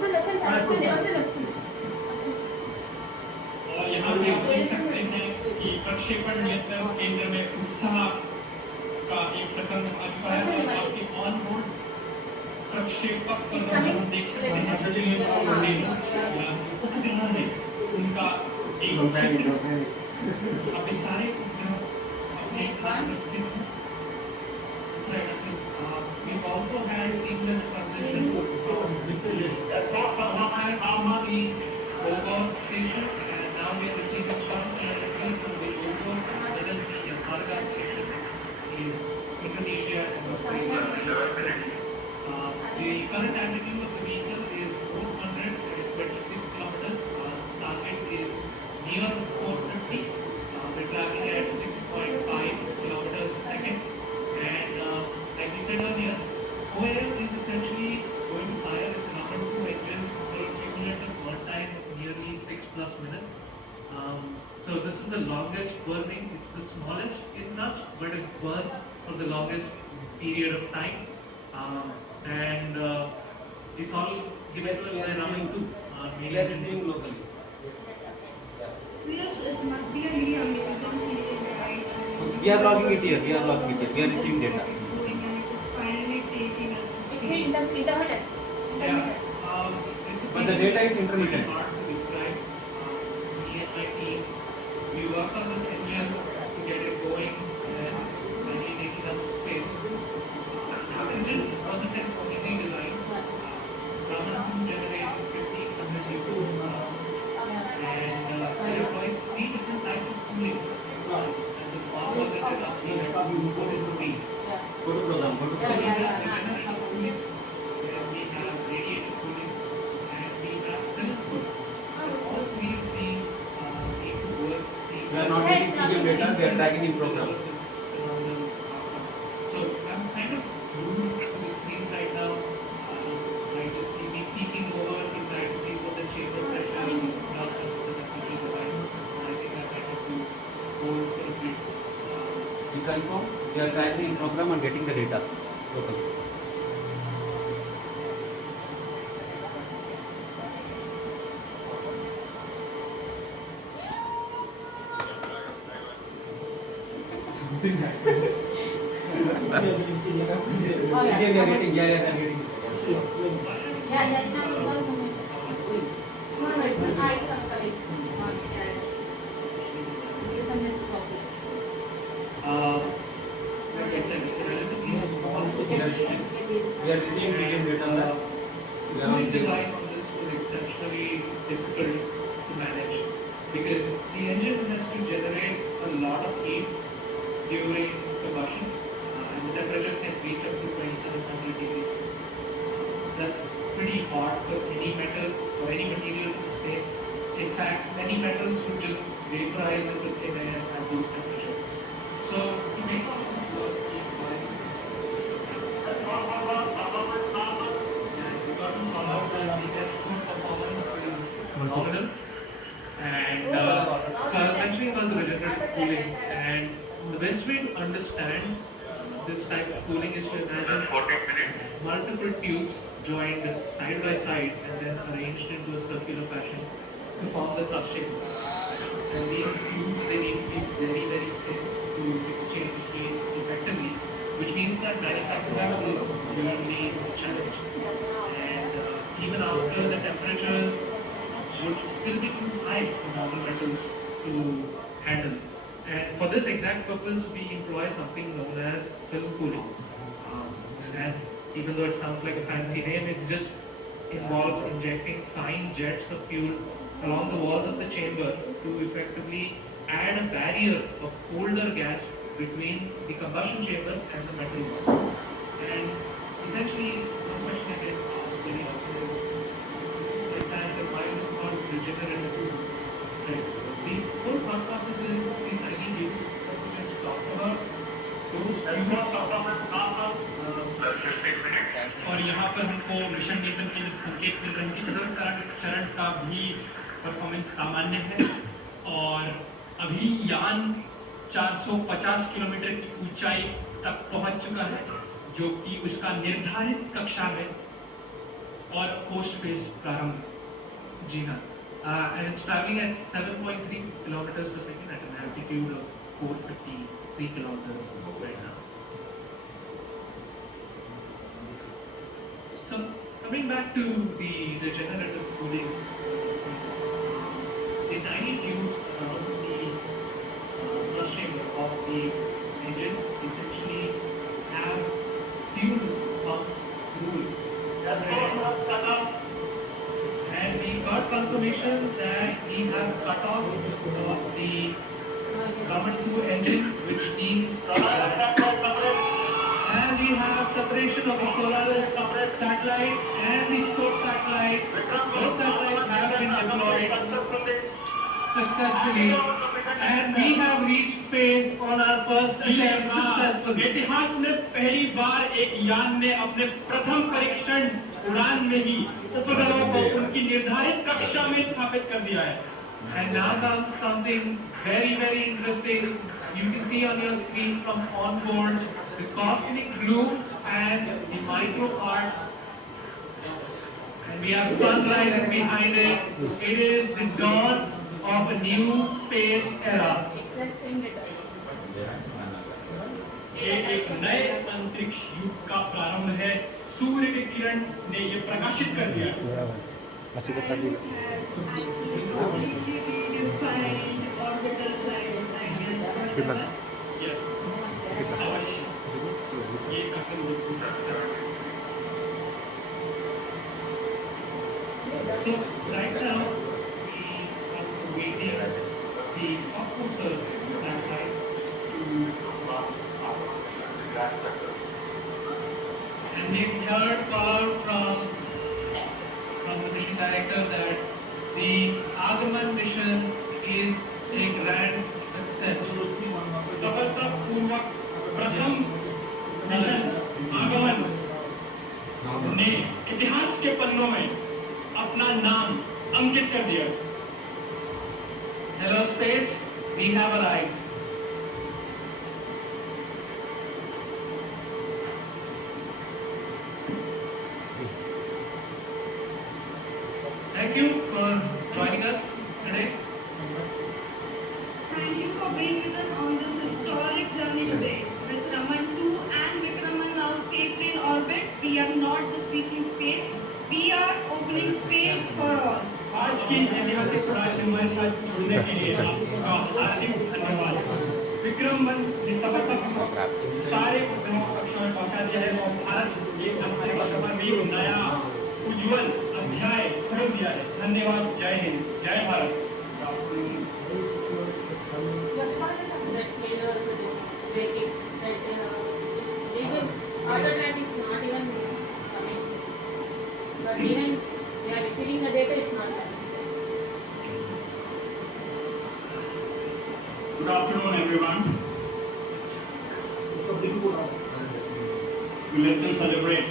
और यहाँ पे आप देख सकते हैं कि प्रक्षेपण नियंत्रण केंद्र में उत्साह का एक प्रसंग आ चुका है और आपके ऑन बोर्ड प्रक्षेपक पर हम देख सकते हैं उपग्रह है उनका एक चित्र। अब इस सारे उपग्रह अपने स्थान पर स्थित हैं। We also had seamless transition from the Bogor station, and now we are receiving sound directly from the Bogor LNG Yamharga station in Indonesia and Australia. The current altitude of the vehicle is 426 kilometers. Target is near 450. We're traveling at 6.5 kilometers per second. And like we said earlier, OAM is essentially going to fire its number 2 engine for a cumulative burn time of nearly 6+ minutes. So this is the longest burning. It's the smallest in notch, but it burns for the longest period of time. And it's all given to the rounding too. We are receiving locally. So yes, it must be a really amazing feeling, right? We are logging it here. We are logging it here. We are receiving data. It's finally taking us to space. Yeah. But the data is intermittent. Hard to describe. Me and my team, we worked on this engine to get it going, and it's finally taking us to space. This engine wasn't an easy design. Raman generates 1500 liters per hour, and it employs 3 different types of cooling. And the bomb was ended up being put into B. Go to program. Go to So we program. have regenerative cooling, where we have radiative cooling, and we have film cooling. All 3 of these need to work We are not getting serial data. They are tracking in program. So I'm kind of glued to the screens right now. I just see me peeking over inside to see what the chamber pressure does to the temperature device. I think I might have to hold for a bit. We confirm. We are tracking in program and getting the data locally. Something happened. Oh, yeah. Again, we are getting. Yeah, they are getting. Like I said, it's a relatively small engine. We are receiving serial data. We are Cooling not design on this was exceptionally difficult to manage because the engine has to generate a lot of heat during combustion, and the temperatures can reach up to 2700 degrees. That's pretty hard for any metal or any material to sustain. In fact, many metals would just vaporize into thin air at those temperatures. So to make all of this work, we employ we got to call out that the S4 performance is phenomenal. And so I was mentioning about the regenerative cooling, and the best way to understand this type of cooling is to imagine multiple tubes joined side by side and then arranged into a circular fashion to form the thrust chamber. And these tubes, they need to be very, very thin to exchange heat effectively, which means that manufacturing is usually a challenge. And even after the temperatures would still be too high for normal metals to handle. And for this exact purpose, we employ something known as film cooling. And even though it sounds like a fancy name, it just involves injecting fine jets of fuel along the walls of the chamber to effectively add a barrier of colder gas between the combustion chamber and the metal walls. And essentially, one question I get asked very often is that why is it called regenerative? Right. The whole thought process is the tiny tubes that we just talked about. Those और यहाँ पर हमको mission नियंत्रण के लिए संकेत मिल रहे हैं कि चरण का भी परफॉर्मेंस सामान्य है और अभी यान 450 किलोमीटर की ऊंचाई तक पहुंच चुका है जो कि उसका निर्धारित कक्षा है और पोस्ट फेज प्रारंभ, जी हाँ, and it's traveling at 7.3 kilometers per second at an altitude of 453 kilometers right now. So coming back to the regenerative cooling, the tiny tubes around the thrust chamber of the engine essentially have fuel pump rule. And we got confirmation that we have cut off the Raman 2 engine, which means and we have separation of the Solaris satellite and the Scope satellite. Both satellites have been deployed successfully, and we have reached space on our first attempt successfully. इतिहास में पहली बार एक यान ने अपने प्रथम परीक्षण उड़ान में ही उपग्रहों को उनकी निर्धारित कक्षा में स्थापित कर दिया है। And now comes something very, very interesting. You can see on your screen from onboard the cosmic gloom and the micro part. And we have sunrise behind it. It is the dawn of a new space era. ये एक नए अंतरिक्ष युग का प्रारंभ है। सूर्य की किरण ने ये प्रकाशित कर दिया। Has actually completely redefined orbital flights, I guess. Yes, अवश्य। ये कठिन युग है। So right now we are waiting the Cosmos satellite to and we've heard call from the mission director that the Agaman mission is a grand success. सफलतापूर्वक प्रथम mission आगमन ने इतिहास के पन्नों में अपना नाम अंकित कर दिया। Hello space, we have arrived. Thank you for joining us today. Thank you for being with us on this historic journey today. With Raman 2 and Vikraman now safely in orbit, we are not just reaching space, we are opening space for all. आज की इस ऐतिहासिक उड़ान में हमारे साथ जुड़ने के लिए आपका हार्दिक धन्यवाद। विक्रम-1 ने सफलतापूर्वक सारे उपग्रहों को कक्षा में पहुंचा दिया है और भारत एक अंतरिक्ष में भी नया उज्जवल अध्याय खोल दिया है। धन्यवाद। जय हिंद, जय Bharat. That's where also the it's that it's even other than it's not even coming. But even we are receiving the data, it's not coming. Good afternoon, everyone. We let them celebrate.